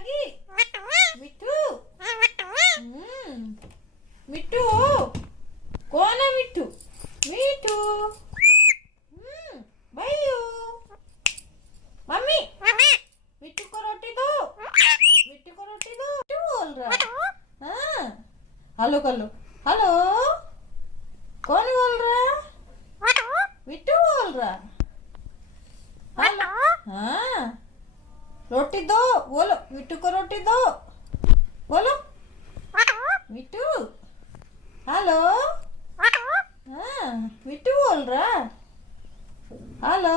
आगी मिट्टू। मिट्टू कौन है मिट्टू? मिट्टू भैयू मम्मी मिट्टू को रोटी दो। मिट्टू को रोटी दो। मिट्टू बोल रहा। हाँ हेलो कर लो। हेलो कौन बोल रहा? मिट्टू बोल रहा। हेलो हाँ रोटी दो बोलो। मिट्टू को रोटी दो बोलो। मिट्टू हेलो हाँ मिट्टू बोल रहा। हेलो